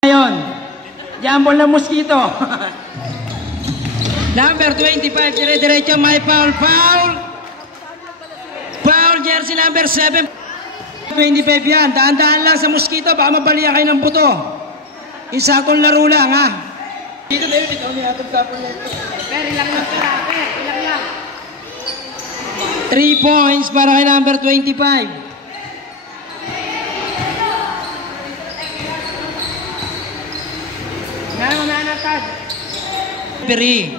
Ngayon, jambol na mosquito. Number 25, dire-diretso, may foul. Foul, jersey number 7. 25 yan, daan-daan lang sa mosquito, baka mabaliya kayo ng buto. Isakong laro lang, ha? Dito tayo, dito kami atong tapon nito. Pero ilang lang pala, ilang lang. 3 points para kay number 25. Nananatad. Peri.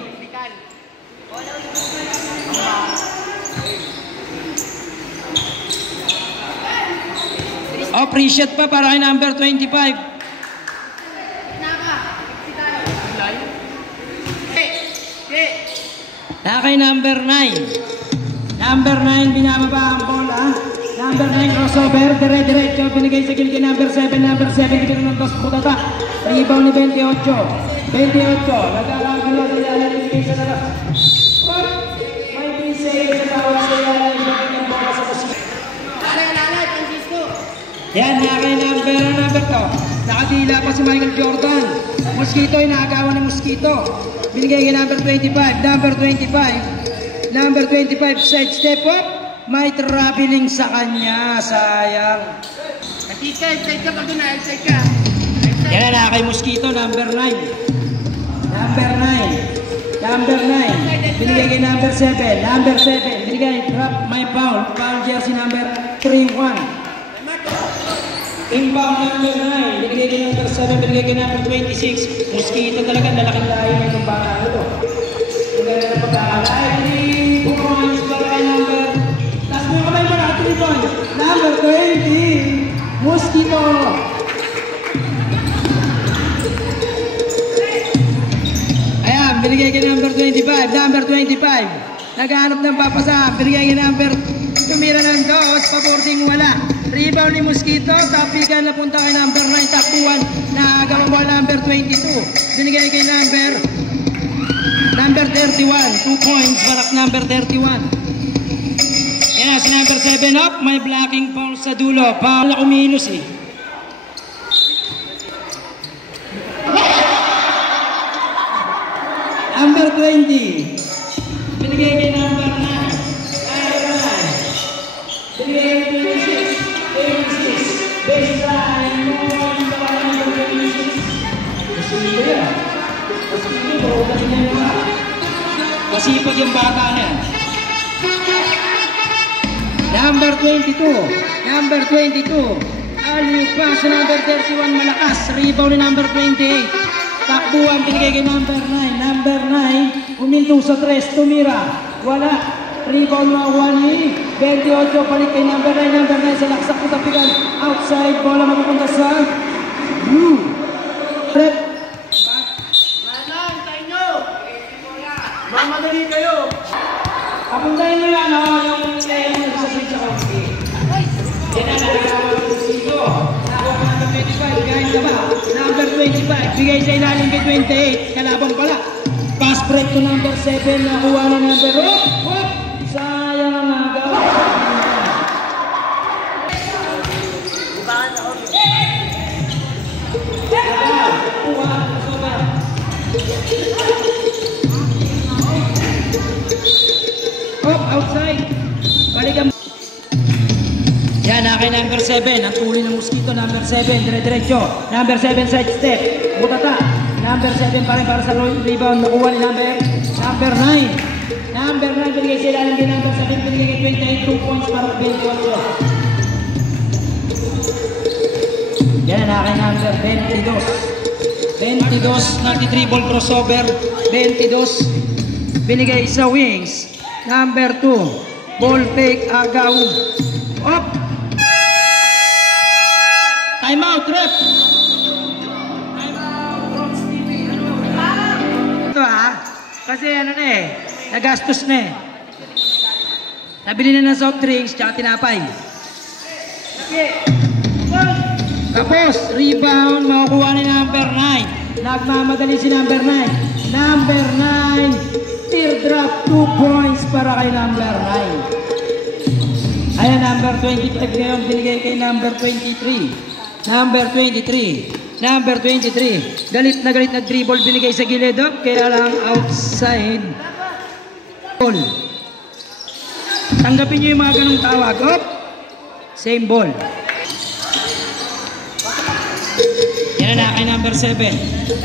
Oh, free shot pa para kay number 25. Na kay number 9. Number 9, binababa ang bola. Number 9, crossover. Dire-diretso, binigay sa gilid kay number 7. Number 7, ibigay ng dos putata. Rebound ni 28. 28, nagkakagula sa yalan, ibigay sa labas. May pinsay sa tawag sa yalan, ibigay ng bola sa kusina. Lalay, Francisco. Yan, na kay number to. Nakadila pa si Michael Jordan. Mosquito, inaagawan ng mosquito. Binigay kay number 25. Number 25. Number 25, side step up. May traveling sa kanya. Sayang. Side ka pag na-side ka. Yan na kay mosquito, number 9. Number 9. Number 9. Binigay kay number 7. Number 7. Binigay, drop, may foul. Foul jersey number 3-1. Inbound number 9. Binigay kay number 7. Binigay kay number 26. Mosquito talaga, nalaking layo na itong bata ito. Binigay na pagkakalay. 3 points para kay number. Last mo yung kamay mo na, 3 points. Number 20. Mosquito. Ayan, binigay kay number 25. Number 25. Naghahanap ng papasa. Binigay kay number. Tumira ng dos. Paboarding wala. Rebound ni Mosquito. Tapikan na punta kay number 9. Takbuhan. Nakagawang bola number 22. Binigay kay number 31. 2 points. Barak number 31. Ayan, si number 7 up. May blocking foul sa dulo. Foul na kumilos eh. Number 20. Binigay kay number 9. Binigay kay 26. 26. Baseline. Number 26. Masipag yan. Masipag yung bata niya. Number 22. Number 22. Alley pass sa number 31. Malakas. Rebound ni number 28. Takbuhan, binigay kay number 9. Number 9, uminto sa 3, tumira. Wala. Rebound makuha ni 28, balik kay number 9. Number 9 sa laksak ko tapigan. Outside, bola mapupunta sa blue. Rep. Manang, tayo nyo. Mamadali kayo. Kapuntahin nyo yan, yung nagsasabit sa kaunti. Yan na nagkakaroon dito. Nakuha ka number 25, kahit ka ba? Number 25, bigay sa ilalim kay 28, kalabang pala. Pass break to number 7, nakuha na number 8. Sayang ang nagawa. Outside. Balikan. Yan, kay number 7. Ang tuloy ng mosquito, number 7. Dire-diretso. Number 7, side step. Butata. Number 7 pa rin para sa rebound. Nakuha ni number 9. Number 9, binigay sila ng number 7. Binigay kay 28. 2 points para 28. Yan, kay number 22. 22, nagtitriple crossover. 22. Binigay sa wings. Number 2. Ball fake, agaw. Up. Time out, ref. Ito kasi ano na eh, nagastos na eh. Nabili na ng soft drinks, tsaka tinapay. Tapos, rebound, makukuha ni number 9. Nagmamadali si number 9. Number 9, teardrop, 2 points para kay number 9. Ayan, number 25 ngayon, binigay kay number 23. Number 23. Number 23. Galit na dribble binigay sa gilid. Kaya lang outside. Ball. Tanggapin nyo yung mga ganong tawag. Same ball. Yan na kay number 7.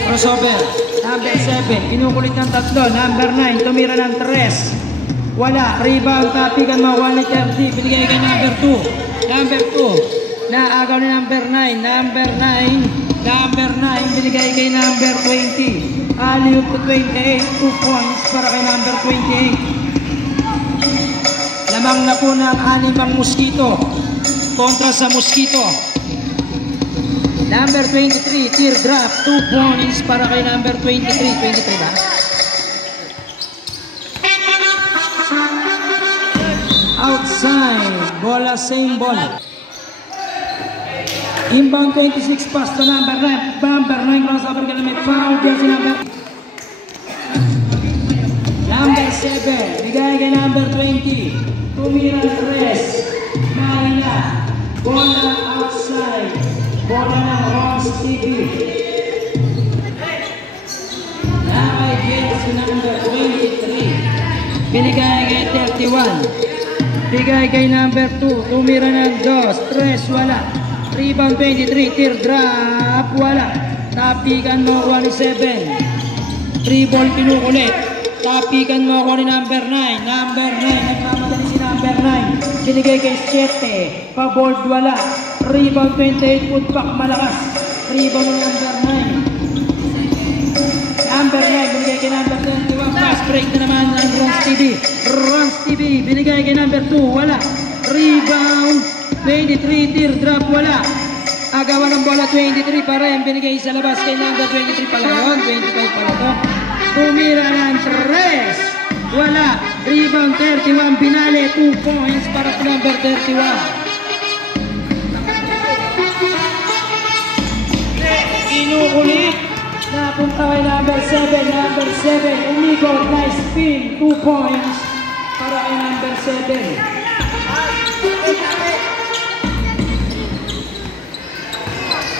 Crossover. Number 7. Kinukulit ng tatlo. Number 9. Tumira ng 3. Wala. Rebound. Tapigan mo. 130. Binigay kay number 2. Number 2. Naagaw ni number 9. Number 9. Number 9. Binigay kay number 20. Alley-oop to 28. 2 points para kay number 28. Lamang na po ng 6 Mosquito kontra sa Mosquito. Number 23, teardrop, 2 points para kay number 23. 23 ba? Outside, bola, same bola. Inbound 26, pass to number 9. Number 9, crossover ka na may foul. Jersey number 7, bigay kay number 20. Tumira 3. Marina, bola outside. Bola ng Ron's TV. Nakay jersey number 23. Binigay kay 31. Bigay kay number 2. Tumira ng 2. 3, wala. Rebound 23. Teardrop, wala. Tapikan mo 27. 3 ball pinukulit. Tapikan mo ako ni number 9. Number 9. Nagmamadali si number 9. Binigay kay 7. Pa-board, wala. Rebound 28, putback malakas. Rebound ng number 9. Number 9, binigay kay number 21. Pass break na naman ng Ron's TV. Ron's TV, binigay kay number 2. Wala. Rebound 23, teardrop, wala. Agawan ng bola 23 pa rin. Binigay sa labas kay number 23 pala yun. 25 pala to. Tumira ng 3. Wala. Rebound 31, binali. 2 points para sa number 31. Inuulit. Napunta kay number 7. Number 7. Umigo. Nice spin. 2 points para kay number 7.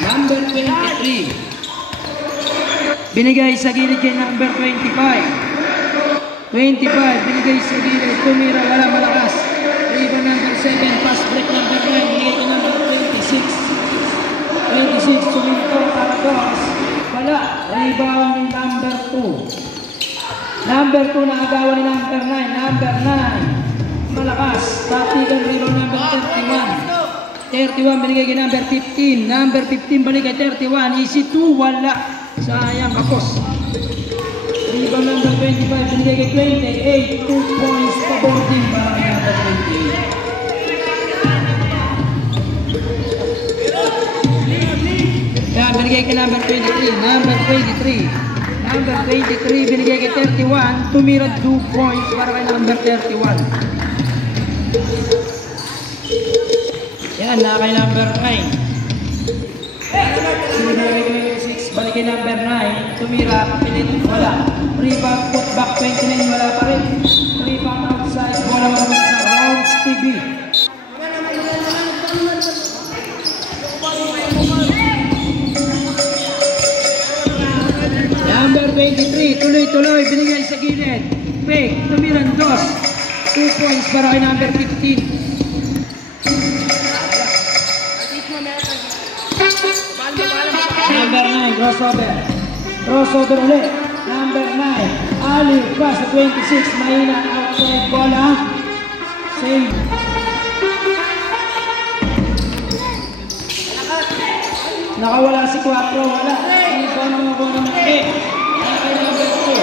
Number 23. Binigay sa gilid kay number 25. 25. Binigay sa gilid. Tumira. Wala malakas. Rebound number 7. Pass break number 9. Binigay kay number 26. 26, suminto para dos. Wala. Rebound ni number 2. Number 2 na agawan ni number 9. Number 9. Malakas. Tatigan rebound number 31. 31 binigay kay number 15. Number 15 balik kay 31. Easy 2. Wala. Sayang kapos. Rebound number 25 binigay kay 28. 2 points pa boarding para kay number 28. Yan, binigay kay number 23. Number 23. Number 23, binigay kay 31. Tumira 2 points para kay number 31. Yan, na kay number 9. Binigay kay 6, balik kay number 9. Tumira, pilit, wala. Rebound, putback, 29, wala pa rin. Rebound outside, bola wala sa Ron's TV. Number 23, tuloy-tuloy, binigay sa gilid. Fake, tumiran 2. 2 points para kay number 15. Number 9, crossover. Crossover ulit. Number 9, Ali, pass 26, mahina, outside, bola. Save. Nakawala si 4, wala. Hindi pa naman ako ng kick. Number 2.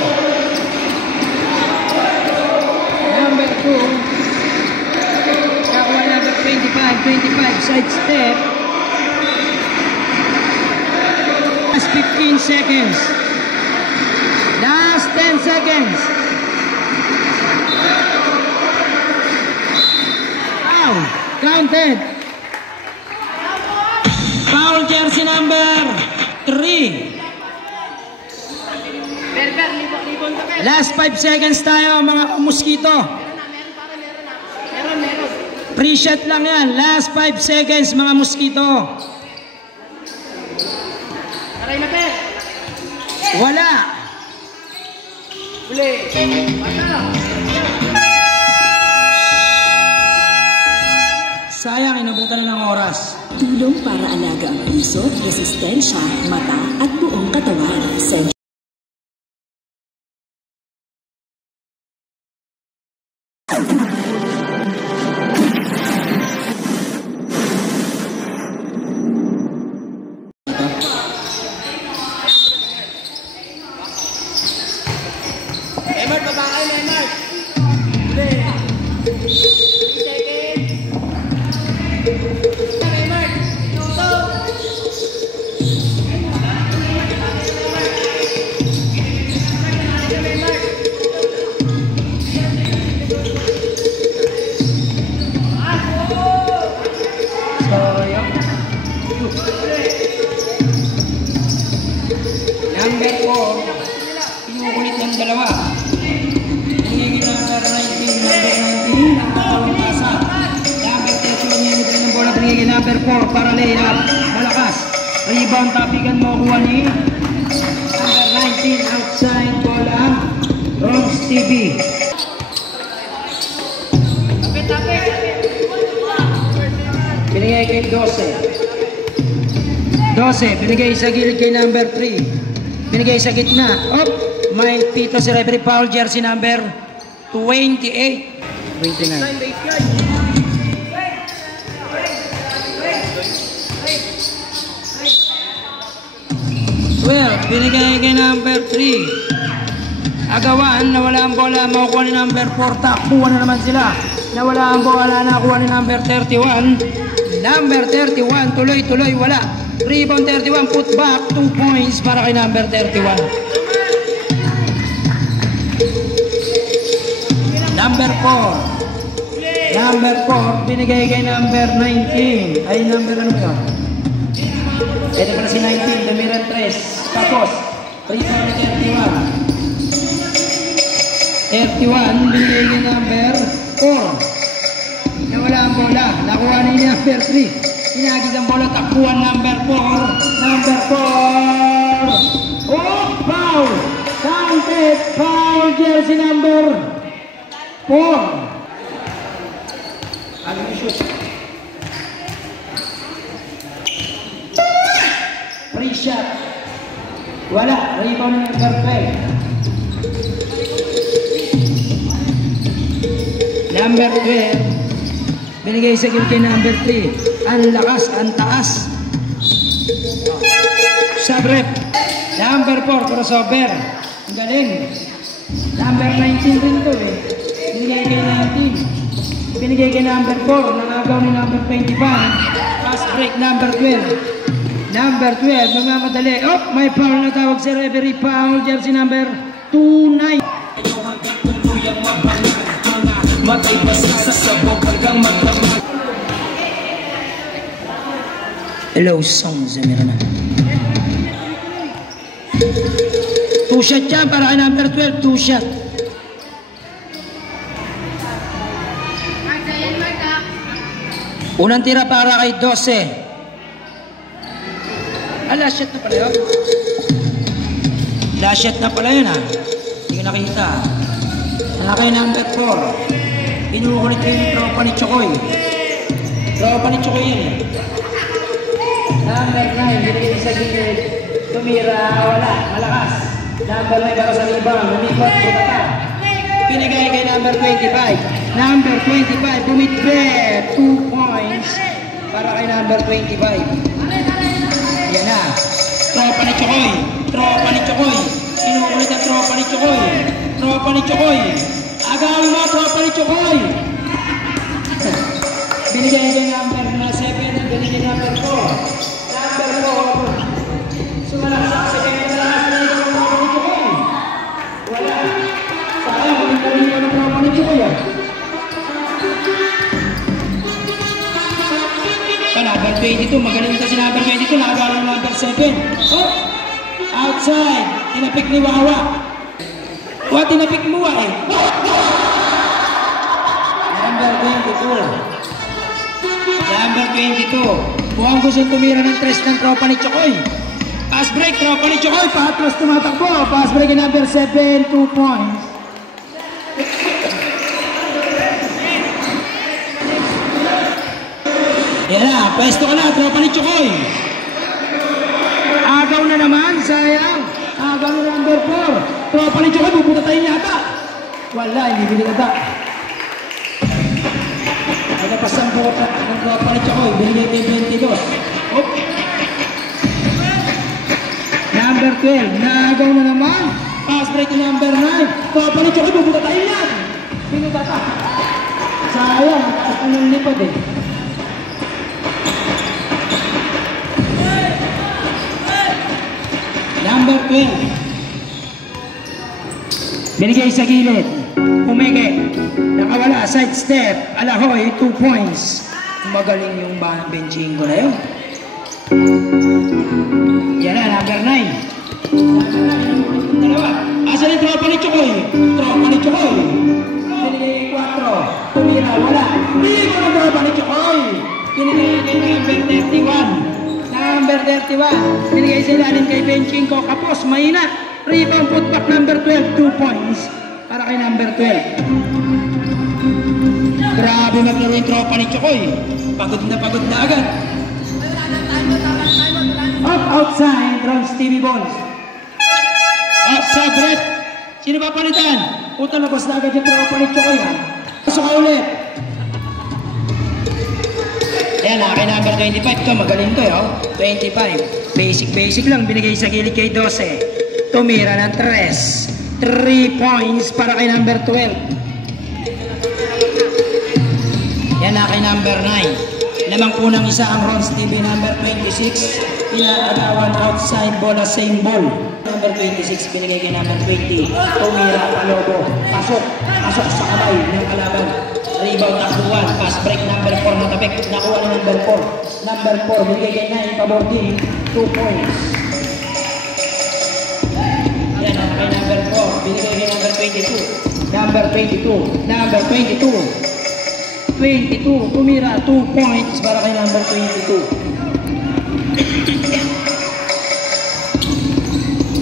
Number 2. Nakawala number 25, side step. Last 15 seconds. Last 10 seconds. Foul. Counted. Foul jersey number 3. Last 5 seconds tayo mga Mosquito. Pre-shot lang yan. Last 5 seconds mga Mosquito. Wala. Uli. Bata. Sayang, inabutan na ng oras. Tulong para alaga ang puso, resistensya, mata at buong katawan. Leonard, baba kayo, Leonard. Uli. 3 seconds. Leonard. Go. Sayang. Number 4. Pinukulit ng dalawa. Pinigil number 19. Number 19. Nakakawang pasa. Number 30. Umimit rin ng bola. Pinigil number 4 para layup. Malakas. Rebound. Tapigan mo. Kuha ni number 19. Outside bola. Bronx TV. Binigay kay 12, binigay sa gilid kay number 3. Binigay sa gitna. Op! May pito si referee foul, jersey number 28. 29. Binigay kay number 3. Agawan, nawala ang bola, makukuha ni number 4. Takbuhan na naman sila. Nawala ang bola, nakuha ni number 31. Number 31, tuloy-tuloy, wala. Rebound 31, put back, 2 points para kay number 31. Number 4. Number 4, binigay kay number 19. Ay, number ano yun? Ito pala si 19, Damiran 3. Tapos, rebound 31. 31, binigay kay number 4. Nawala ang bola. Nakuha ni number 3. Pinagis ang bola. Takbuhan number 4. Number 4. Oh, foul. Counted. Foul. Jersey number 4. Ano yung shoot? Free shot. Wala. Rebound number 12. Number 12. Binigay sa gilid kay number 3. Ang lakas, ang taas. Sabrep. Number 4, crossover. Ang galing. Number 19 rin to eh. Binigay kay 19. Binigay kay number 4. Nangagaw ni number 25. Pass break, number 12. Number 12, namamadali. Oh, may foul na tawag si referee. Foul, jersey number 29. Matay basa sa sabog hanggang magdamag. Hello, song Zamira na. 2 shot yan para kay number 12. 2 shot. Unang tira para kay 12. Last shot na pala yun. Last shot na pala yun ha. Hindi ko nakita. Kay number 4. Pinukulit ko yung tropa ni Chokoy. Tropa ni Chokoy yan eh. Number 9, binigay sa gilid. Tumira, wala, malakas. Number 9 para sa rebound. Lumikot, butata. Pinigay kay number 25. Number 25, bumitbet. 2 points para kay number 25. Yan na. Tropa ni Chokoy. Tropa ni Chokoy. Pinukulit ang tropa ni Chokoy. Tropa ni Chokoy. Agawin mo, tropa ni Chokoy. Binigay kay number 7, binigay number 4. Number 4. Sumalaksak sa kanya malakas na ito ng tropa ni Chokoy. Wala. Sayang, magiging mo ng tropa ni Chokoy. Number 22, magaling ito si number 22, nakagawin ng number 7. Oh! Outside, tinapik ni Wawa. What tinapik mo eh? Number 22. Number 22. Mukhang gusto tumira ng 3 ng tropa ni Chokoy. Pass break, tropa ni Chokoy. Patros tumatakbo. Pass break kay number 7, 2 points. Yan na, pwesto ka na, tropa ni Chokoy. Agaw na naman, sayang. Agaw na number 4. Tropa ni Chokoy, bubuta tayo yata. Wala, hindi binigata. Nagpasan po ng tropa ni Chokoy, binigay kay 22. Oop. Number 12, nagaw na naman. Pass break kay number 9. Tropa ni Chokoy, bubuta tayo yan. Binigata. Sayang, taas na ng lipad eh. Number 12. Binigay sa gilid. Umege. Nakawala. Side step. Alahoy. 2 points. Magaling yung benching ko na yun. Yan na. Number 9. Dalawa. Asa ni tropa ni Chokoy? Tropa ni Chokoy. Binigay 4. Tumira. Wala. Hindi ko na tropa ni Chokoy. Binigay number 31. Number 31, binigay sa ilalim kay benching ko. Kapos, mahina. Rebound, putback, number 12, 2 points. Para kay number 12. Grabe maglaro yung tropa ni Chokoy. Pagod na agad. Up, outside, Ron Stevie Balls. Outside, rep. Sino ba palitan? Puta, labas na agad yung tropa ni Chokoy. Pasok ka ulit. Ayan, kay number 25 to, magaling to, 25. Basic lang, binigay sa gilid kay 12. Tumira ng 3. 3 points para kay number 12. Yan na kay number 9. Lamang unang isa ang Ron Stevie, number 26. Pinakagawan outside ball na same ball. Number 26, binigay kay number 20. Tumira, palobo. Pasok sa kamay ng kalaban. Rebound, takbuhan, pass break, number 4 matabik, nakuha na number 4. Number 4, binigay kay 9, pabordi, 2 points. Yan, kay number 4, binigay kay number 22. Number 22, number 22. 22, tumira, 2 points para kay number 22.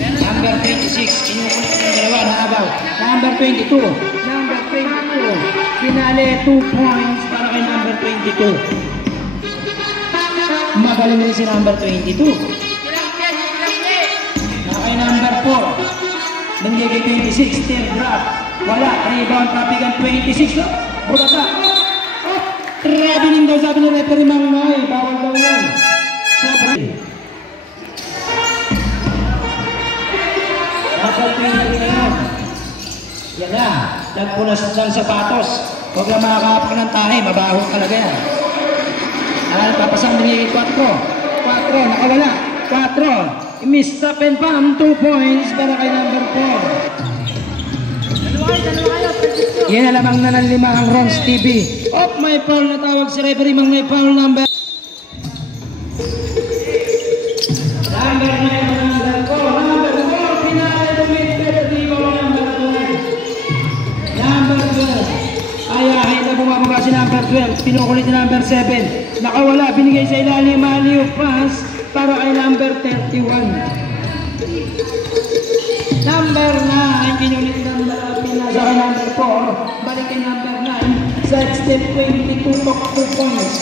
Number 26, kinukulit ng dalawa, naabaw. Number 22, number 22. Pinali 2 points para kay number 22. Magaling rin si number 22. Na kay number 4. Binigay kay 26. Teardrop. Wala. Rebound. Papigan 26. Budata. Traveling daw sabi ni referee Mang Noy. Bawal daw yan. Sabi. Number 22 yan. Yan na. Nagpunas ng sapatos. Huwag na makakapag ng tahe. Mabaho talaga yan. Papasang binigay 4. 4. Nakawala. 4. Miss stop and pump. 2 points para kay number 4. Yan na lamang na ng 5 ang Ron Stevie. Oh, may foul na tawag si referee. Mang may foul number. Number 9. Number 4. Number 4. Pinakay dumit. Number 12. Number 12. Ayahin na bumababa si number 12. Pinukulit si number 7. Nakawala. Binigay sa ilalim. Maliw pass para kay number 31. Number 9. Pinulit ng pinasa kay number 4. Balik kay number 9. Side step 22. 2 points.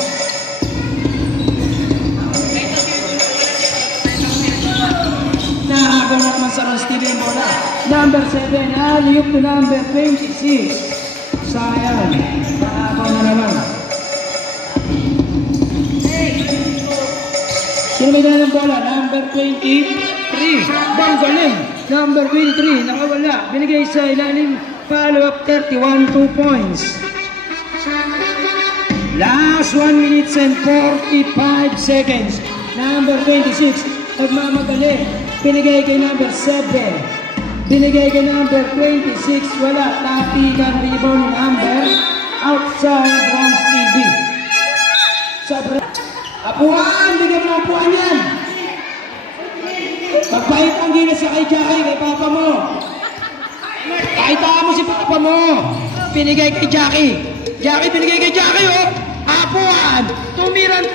Nakagaw na naman sa Ron Stevie bola. Number 7. Aliyup to number 26. Sayang. Nakagaw na naman. Sino may dala ng bola? Number 23. Banggaling. Number 23. Nakawala. Binigay sa ilalim. Follow up 31. 2 points. Last 1 minutes and 45 seconds. Number 26. Nagmamagaling. Binigay kay number 7. Binigay kay number 26. Wala. Tapigan. Rebound number. Outside Ron Stevie. Apuan! Bigyan mo apuan yan! Magpahit ang gila sa kay Jackie, kay papa mo. Kahitaan mo si papa mo. Binigay kay Jackie. Jackie, binigay kay Jackie, oh! Apuan! Tumiran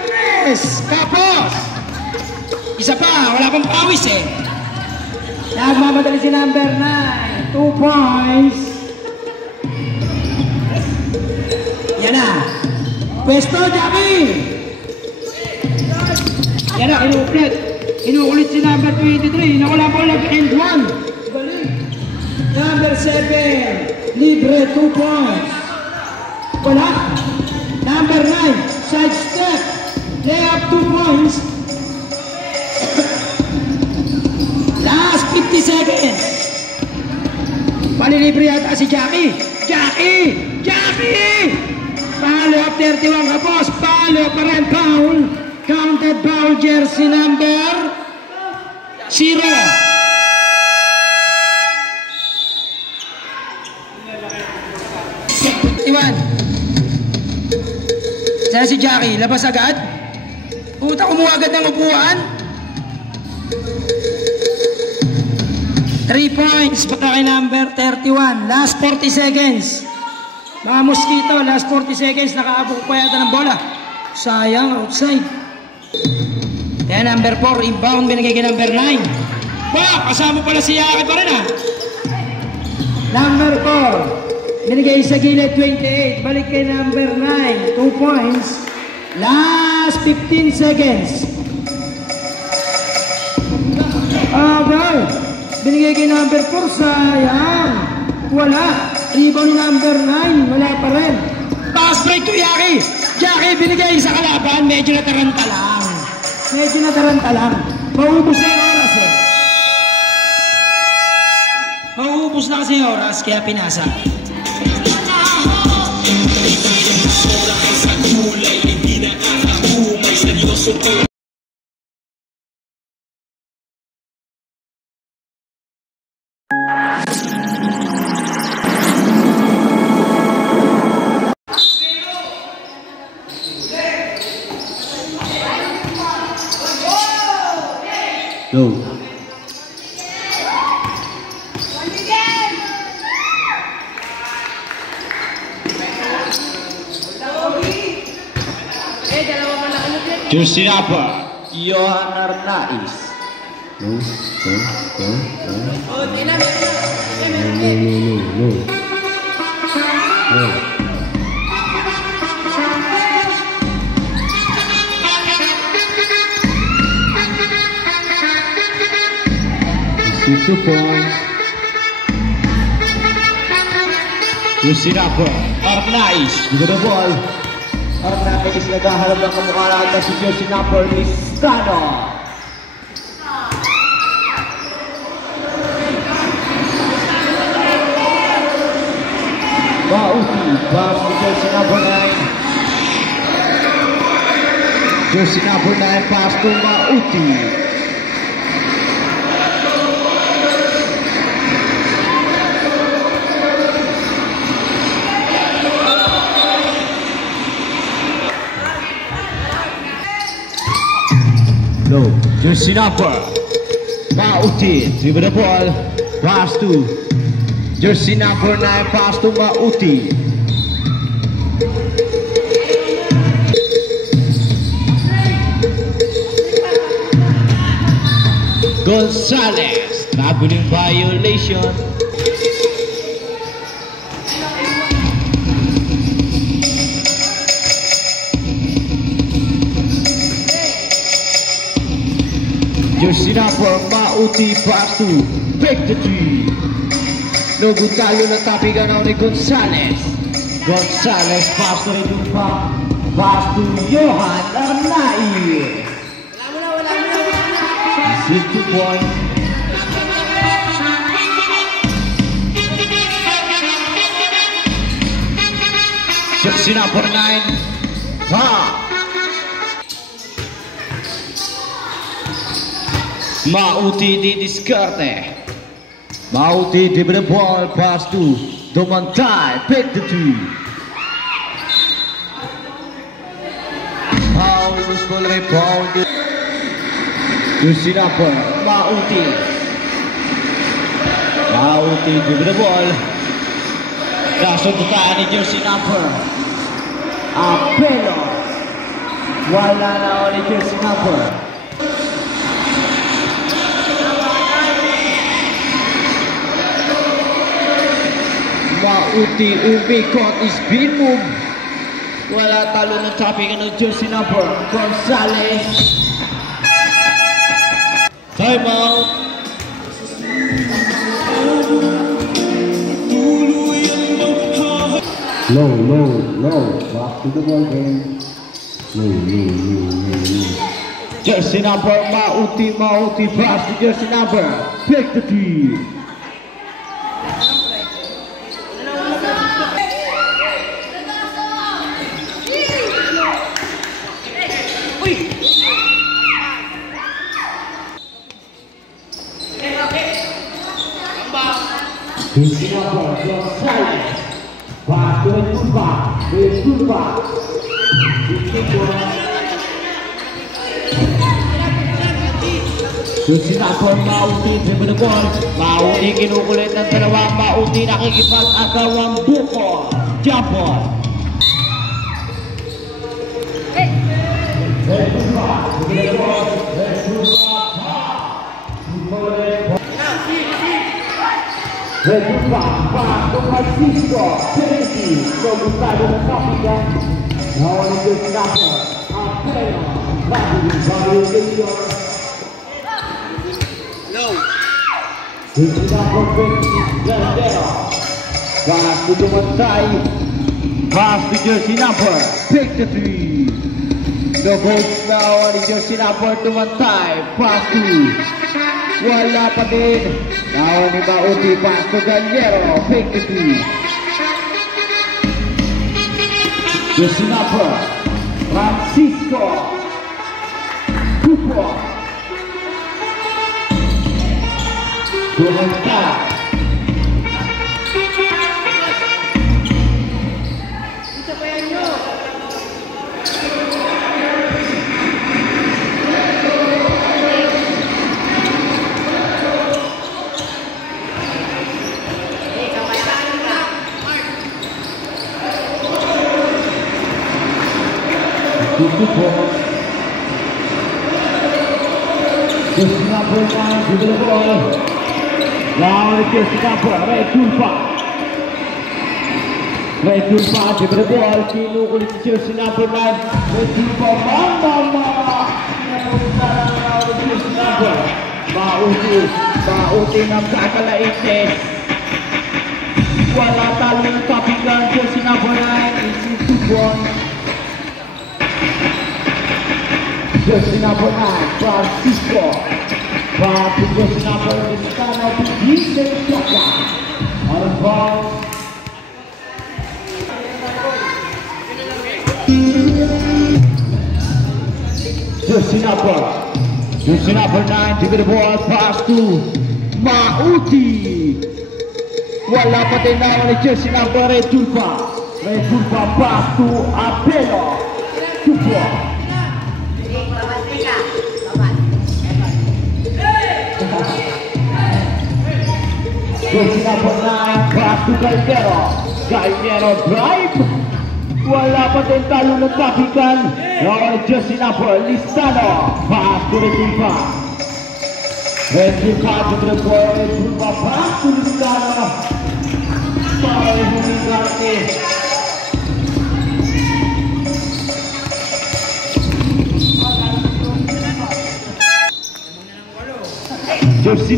3! Kapos! Isa pa, wala pang pawis eh. Nagmamadali si number 9. 2 points. Yan na. Pwesto, Jackie. Yan na, inuulit. Inuulit si number 23. Nawala po lang end 1. Balik. Number 7. Libre, 2 points. Wala. Number 9. Side step. Layup, 2 points. Last 50 seconds. Palilibre yata si Jackie. Jackie! Jackie! Palo up 31 kapos. Palo pa rin foul. Counted foul jersey number 0. Iwan. Sana si Jackie. Labas agad. Puta, kumuha agad ng upuan. 3 points para kay number 31. Last 40 seconds. Mga Mosquito, last 40 seconds. Nakaabok pa yata ng bola. Sayang, outside. Kaya number 4, inbound, binigay kay number 9. Ba, kasama pala si Yaki pa rin ah. Number 4, binigay sa gilid 28. Balik kay number 9, 2 points. Last 15 seconds. Okay. Binigay kay number 4, sayang. Wala. Rebound ni number 9, wala pa rin. Pass break to Yaki. Jackie binigay sa kalaban, medyo nataranta lang. Medyo nataranta lang. Maubos na yung oras eh. Maubos na kasi yung oras, kaya pinasa. Go. Jersey number Johan Arnaiz. No. It's 2 points. Jersey number Arnaiz. Good the ball. Arnaiz naghaharap ng kamukha natin si jersey number Listano. Bauti, pass to jersey number 9. Jersey number 9, pass to Bauti. Low. Jersey number Bauti, dribble the ball, pass to jersey number 9, pass to Bauti. Gonzalez, traveling violation. Jersey number Bauti, pass to break the tree. No good talo ng tapigan ni Gonzalez. Gonzalez, pass to rin pa. Pass to Johan Arnaiz. This is 2 points. Jersey number 9. Bauti di diskarte. Bauti dribble the ball, pass to Domantai, pick the two. Foul, useful rebound. Jersey number Bauti. Bauti dribble the ball. Kasundutaan ni jersey number Apelo. Wala na ulit jersey number Mauti umikot, spin move. Wala talo ng tapping ng jersey number Gonzales. Time out. Low. Back to the ball game. Low. Jersey number Mauti, pass to jersey number 53. Jersey number Gonzales. Pass to Turba. Jersey number Mauti, dribble the ball. Mauti kinukulit ng dalawang Mauti, nakikipag-agawang buko. Jump ball. Redupa, Pasto Francisco, Tennessee, Gustavo ng Kapitan. Now on the snapper, Apelo, Valuation. Low. Jersey number 20, Landero. Pass to Dumantay. Pass to jersey number 53. The goals now on the jersey number Dumantay. Pass to wala pa din. Now ni Mauti, pass to Gallero, 53. Jersey number Francisco Cupo. Dumantay. Jersey number 9 to the ball. Now the jersey number Returpa to the ball. Kinukulit si jersey number 9. Returpa, mama. Now the jersey number Mauti ng kakalaites. Wala talo ng kapigan. Jersey number 9 is 2 points. Jersey number 9, Francisco. Back to jersey number Listano to Vincent Chaka. On the ball. Jersey number 9 to the ball. Pass to Mauti. Wala pa din na ulit jersey number Returpa. Pass to Apelo. Super. Jersey number 9, pass to Gallero drive. Wala pa din talo ng kapikan. Now jersey number Listano, pass to Returpa. Returpa to the ball, Returpa pass to Listano. Para humingarte. Jersey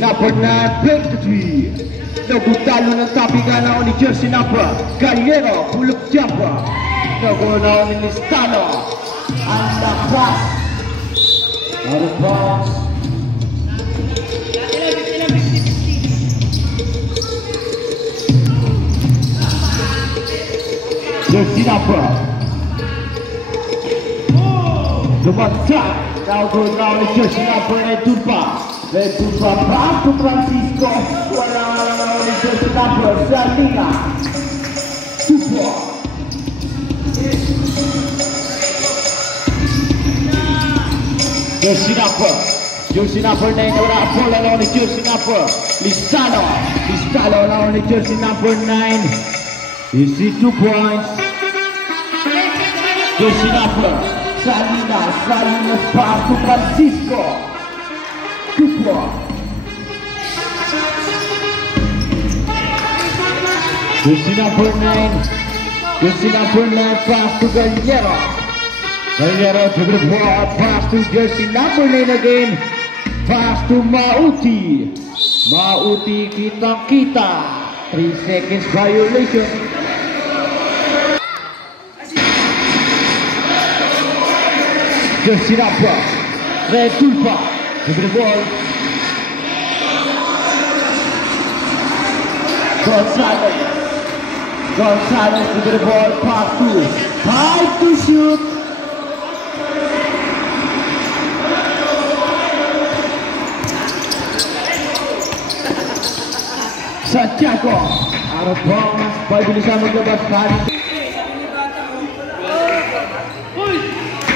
number 9, break the tree. Nagutalo ng tapigan na ni jersey number Gallero, pulok jumper. Nagunaw ni Listano. And the pass. Out of bounds. Jersey number Dumantay. Now go down the jersey number Returpa pass to Francisco. Wala the jersey number Salina. Tupo. Jersey number 9. Wala bola now the jersey number Listano now the jersey number 9. This is 2 points. Jersey number Salinas pass to Francisco. Tupo. Jersey number 9. Jersey number 9 pass to Gallero. Gallero to the ball. Pass to jersey number 9 again. Pass to Mauti. Mauti kita-kita. 3 seconds violation. Jersey number Red Tulpa to the ball. Gonzalez to the ball, pass to 5 to shoot. Santiago out of bounds. Pabilisan maglabas kali.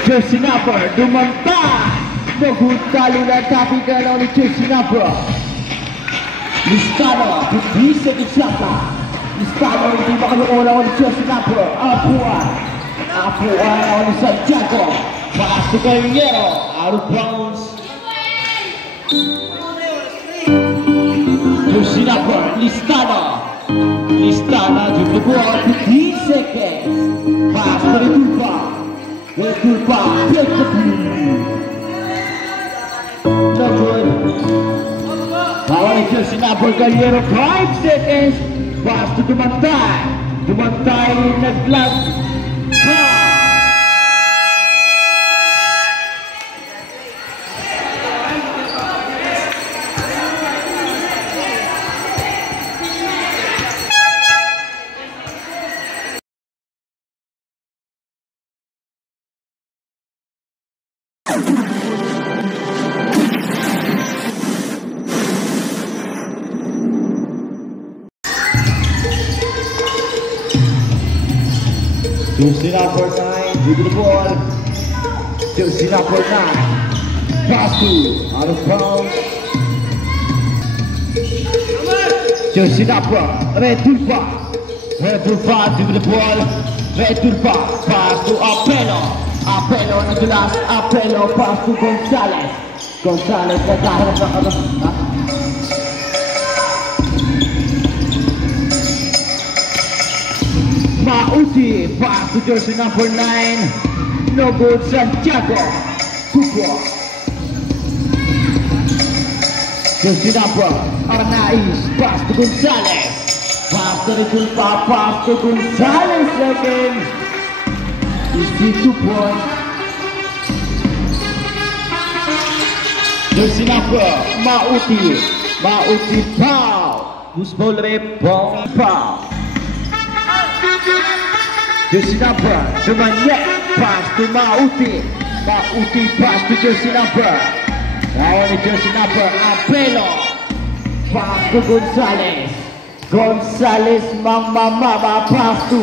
Jersey number dumanta. Nagud kalulan tapi galaw ni jersey number Listano, bisa disiapkan. Listano hindi makaluola ni jersey number Apuan ni Santiago. Pass to Gallero, out of bounds. Jersey number Listano to the ball, 15 seconds. Pass to Retulpa. Retulpa, break the three. No good. Bawal jersey number Gallero, 5 seconds. Pass to Dumantay. Dumantay naglag. Jersey number 9 with the ball. Jersey number 9. Pass to out of bounds. Jersey number Retulpa. Retulpa with the ball. Retulpa pass to Apelo. Apelo nadulas. Apelo pass to Gonzalez. Gonzalez nagkaharap ng Mauti, pass to jersey number 9. No good, Santiago. Tupo. Jersey number Arnaiz, pass to Gonzalez. Pass to Retulpa, pass to Gonzalez again. Easy 2 points. Jersey number Mauti. Mauti, foul. Who's ball rep, foul. Jersey number Dumanyek, pass to Mauti. Mauti pass to jersey number. Now the jersey number Apelo. Pass to Gonzalez. Gonzalez mama pass to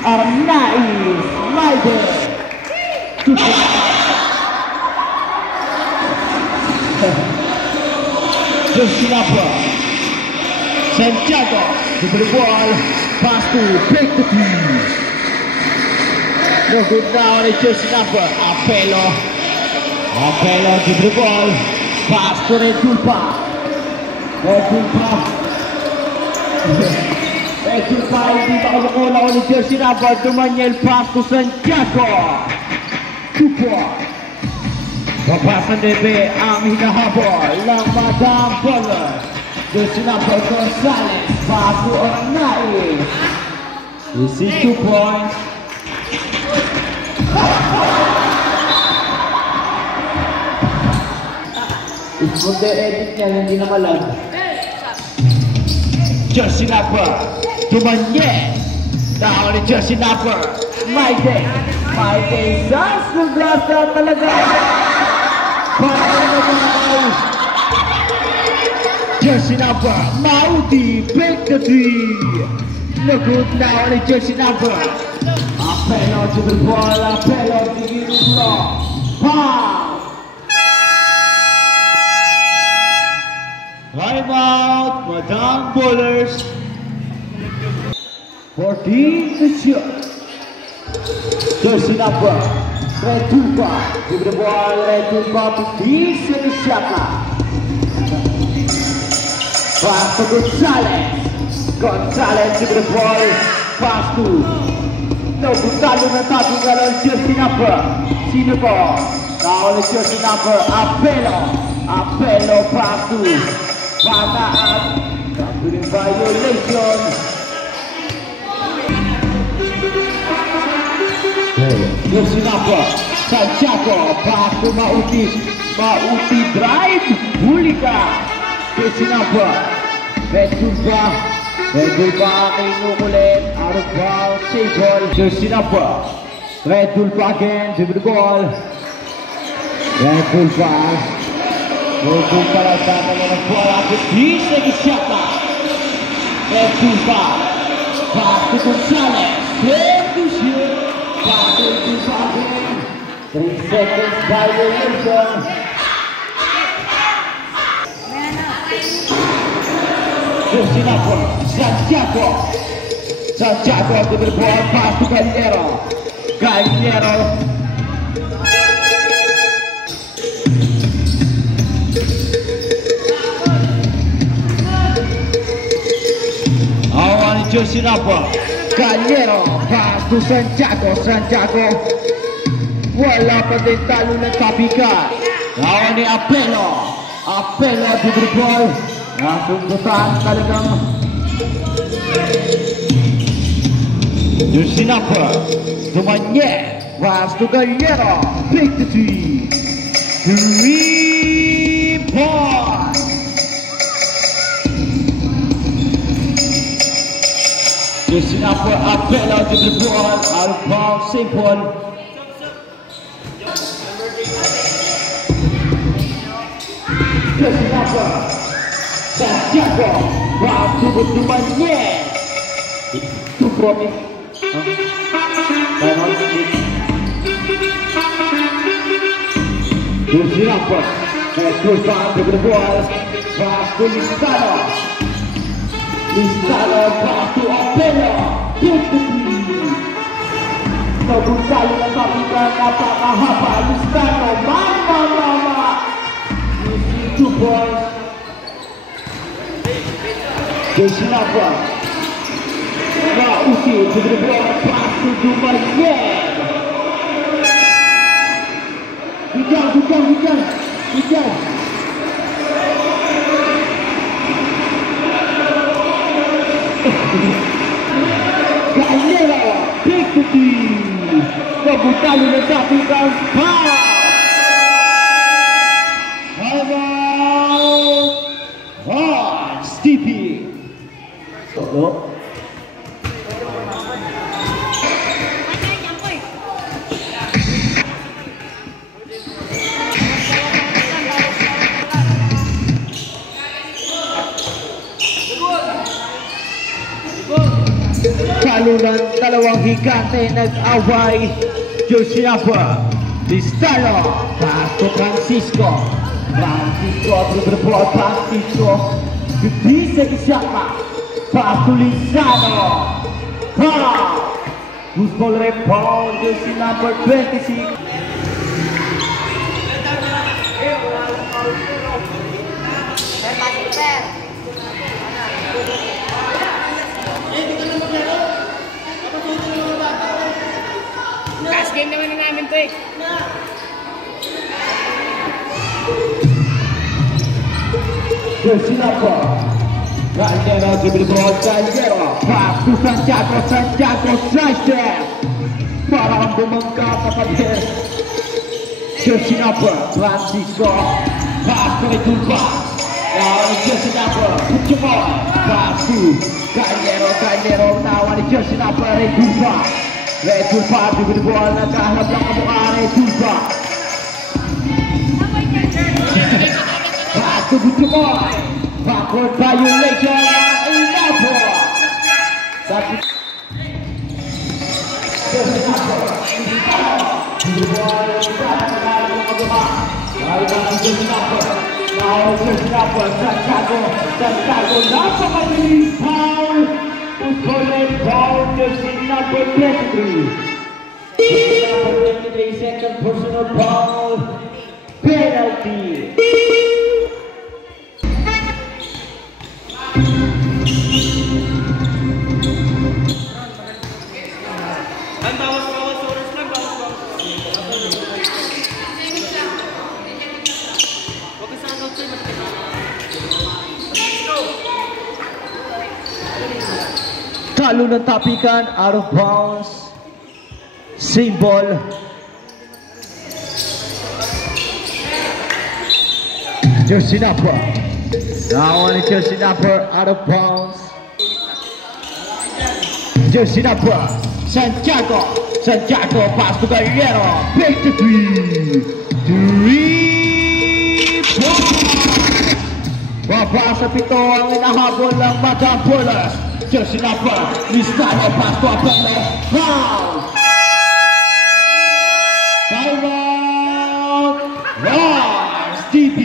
Arnaiz. Maide. Jersey number Santiago to the ball. Pass to break the three. No good now, the jersey number Apelo. Apelo to the ball. Pass to Retulpa. Retulpa hindi makakukuha ko ni jersey number Dumanyel. Pass to Santiago. Tupo. Papasan debe ang hinahabol ng Madam Baller. Jersey number Gonzalez. Pass to Arnaiz. You see 2 points. It's for the edit niya, hindi na malag. Jersey number Dumanyel. Down ni jersey number Maide. Maide sans nugrasa talaga. Para na mga jersey number Mauti, break the three. No good now ni jersey number Apelo to the ball. Apelo tingin mo. Foul. Time out, Madam Bowlers. 14 to shoot. Jersey number Retulpa. Give the ball, Retulpa to Dix in the shot. Pass to Gonzalez. Gonzalez with the ball. Pass to. Nagutalo na tabi nga ng jersey number. Sino po? Now the jersey number. Apelo. Apelo pass to. Pataan. Kapulin violation. Jersey number. Santiago. Pass to Mauti. Mauti drive. Huli ka. Jersey number. Red Tulpa. Red Tulpa may inukulit. Out of bounds. Save ball. Jersey number. Red Tulpa again. Give the ball. Red Tulpa. Red Tulpa lang tama na ng bola. Hindi nag-shot na. Red Tulpa. Pass to Gonzalez. Red to shoot. Pass to Tulpa again. 3 seconds violation. Jersey number. Santiago. Santiago with the ball. Pass to Gallinero. Gallinero. Awal jersey number. Gallinero. Pass to Santiago. Santiago. Wala pa din talo ng tapikan. Awal ni Apelo. Apelo with the ball. Nasundutan talagang jersey number. Dumanye. Pass to Gallinero. Big the 3 points. Jersey number. Apelo to the ball. Out of bounds. Simple. Jersey number. Santiago. Pass to Dumanye. Two promise. Jersey number. Good pass to the ball. Pass to Listano. Listano pass to Apelo. Good to be. Nagusalo ng kapitan. Napakahaba. Listano. Mama. Using 2 points. Jersey number. Mauti to the ball. Pass to Dumanye. Hujan. Gallinero. Big to team. Nagutalo na dati ng foul. Timeout. Stippy. Solo. Kalunan, dalawang higante nag-away. Jersey number. Listano. Pass to Francisco. Francisco to the ball. Francisco. Hindi sa kisama. Pass to Listano. Foul. Football rebound. Jersey number 26. Last game naman na namin to eh. Jersey number. Gallinero to the ball. Gallinero. Pass to Santiago. Santiago slice there. Parang bumangka kapatid. Jersey number. Francisco. Pass to Tulpa. Now jersey number. Put your ball. Pass to Gallinero. Gallinero. Now on the jersey number. Tulpa. Red Tulpa to the ball. Nagkaharap lang ang mukha Red Tulpa. Pass to Butumoy. Backward violation. Inapo. Jersey number. To the ball. Jersey number. Now jersey number. Santiago. Napakabilis. Foul. Football foul. Jersey number 23. Jersey number 23. Second personal foul. Penalty. Talo ng tapikan, out of bounds. Same ball. Jersey number. Now on jersey number, out of bounds. Jersey number, Santiago. Santiago, pass to Guerrero. Break the three. 3 points. Baba sa pito ang inahabol ng Madam Pulas. Jersey number, Listano, pass to Apello. Foul. Time out. Rise, DP.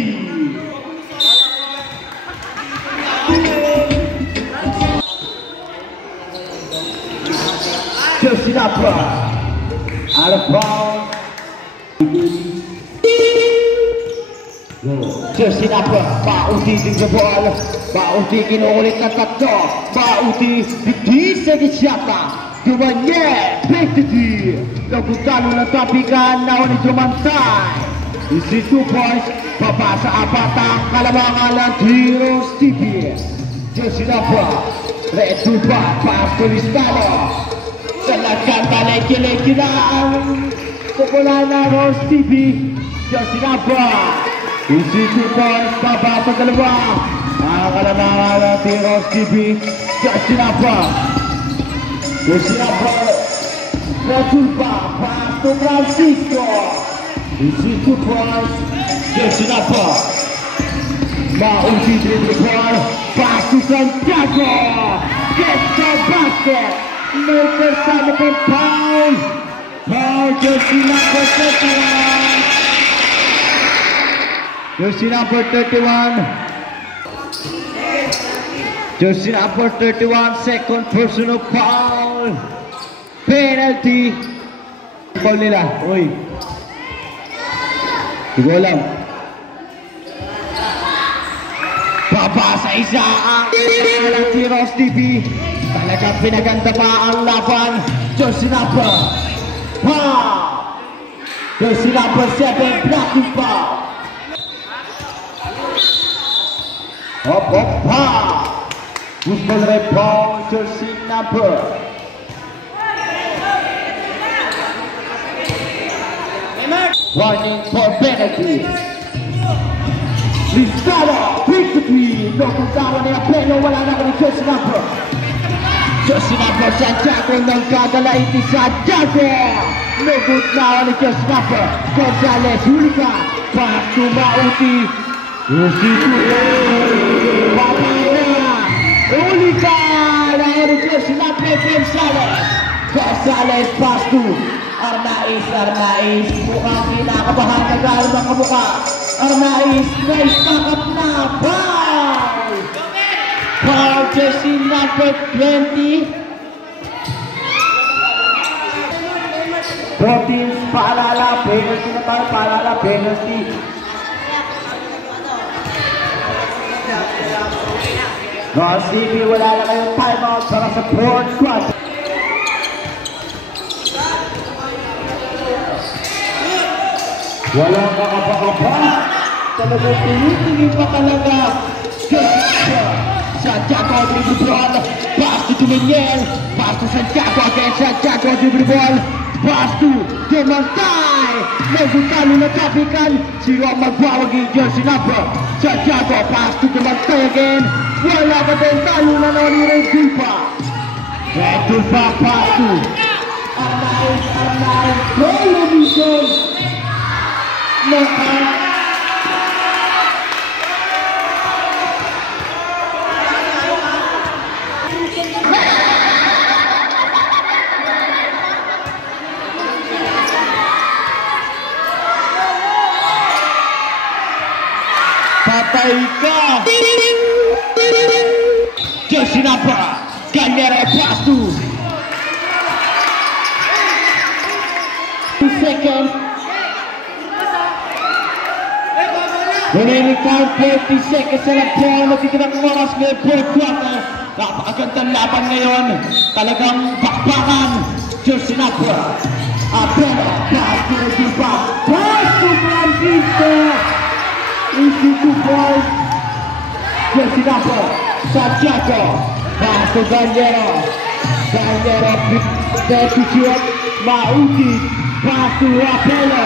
Jersey number, out of bounds. Jersey number, Bauti din the ball. Bauti kinuulit na tatlo. Bauti, 15 seconds yata. Dumanye, 53. Nagutalo ng tapikan, now ni Dumantay. Isi 2 points, baba sa apat ang kalamangan ng Heroes TV. Jersey number, red to back, pass to Listano. Talagang talay-kilay na ang popular na Heroes TV. Jersey number, isi 2 points, baba sa dalawa. Ang kalamangan ng Heroes TV. Jersey number, Jersey number, Raturba, pass to Francisco. Isi 2 points, Jersey number, Mauti dribble ball, pass to Santiago. Get the basket. No persama pang foul. Foul, jersey number 31. Jersey number 31. Jersey number 31, second personal foul. Penalty. Foul nila. Uy. Hindi ko alam. Baba sa isa ang Heroes TV. Talagang pinaganda pa ang laban. Jersey number, foul. Jersey number 7, blocking foul. Hop, foul. Football red foul, jersey number. Warning for penalty. Listano, 53. No kung ni Apello, wala na ko ni jersey number. Jersey number, Santiago ng kagalait ni Santiago. No good na ni jersey number. Gonzales, Hulika. Pass to Mauti. Jersey number. Papaya. Hulika. Dahil ni jersey number, Gonzales. Gonzales, pass to Arnaiz. Arnaiz. Mukhang kinakabahan na gano'n ang kamukha. Arnaiz, nice back-up na. Foul! Foul, jersey number 20. 14, paalala, penalty na tayo, paalala, penalty. Rosibi, wala na kayong timeout para sa fourth quarter. Walang kakapa-kapa. Talagang tinitingin pa talaga. Santiago dribble ball. Pass to Dumaniel. Pass to Santiago again. Santiago dribble ball. Pass to Demantay. Nagutalo na tapikan. Sino ang magwawaging jersey number? Santiago, pass to Demantay again. Wala ka din talo na ni Redulpa. Redulpa, pass to Arnaiz. Goal of mission. Knockout. Patay ka! Jersey number, Ganyere pass to 2 seconds. Remaining time 40 seconds sa laban. Magkikitang oras ngayon, fourth quarter. Napakagandang laban ngayon. Talagang bakbakan. Jersey number. Apela, pass to Red Tulpa. Pass to Francisco. Easy 2 points. Jersey number. Santiago. Pass to Ganyero. Ganyero, Betty Mauti. Pass to Apela.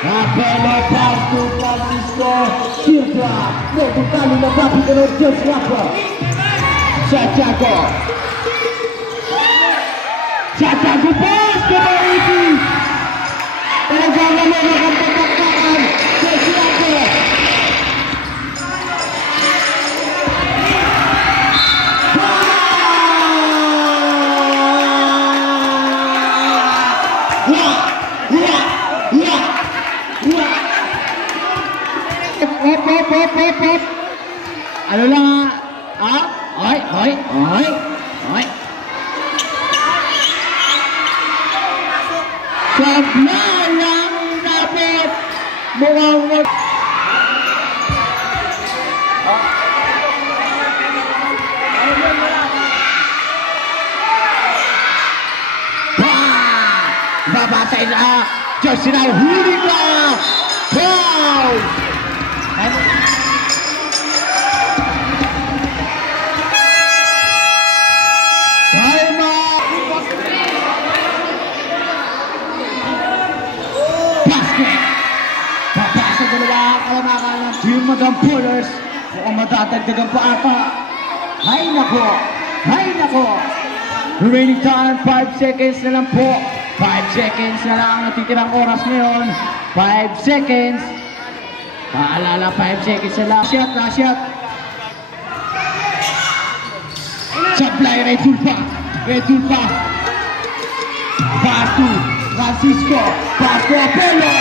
Apela, pass to Francisco. Silva. Novo kali nababi ka ng Jersey number. Santiago. Santiago pass ke Mauti. Jangan melakukan pembakaran. Jersey number. Hop. Ano lang Hoy. Sablay ang dapat mukhang babatay na Jersey na huli ka foul. Team Madam Pullers, mukhang madadagdagan pa ata. Hay nako. Remaining time, 5 seconds na lang po. 5 seconds na lang ang natitirang oras ngayon. 5 seconds. Paalala, 5 seconds na lang. Shot. Sablay, Red Tulpa. Pass to Francisco. Pass to Apelo.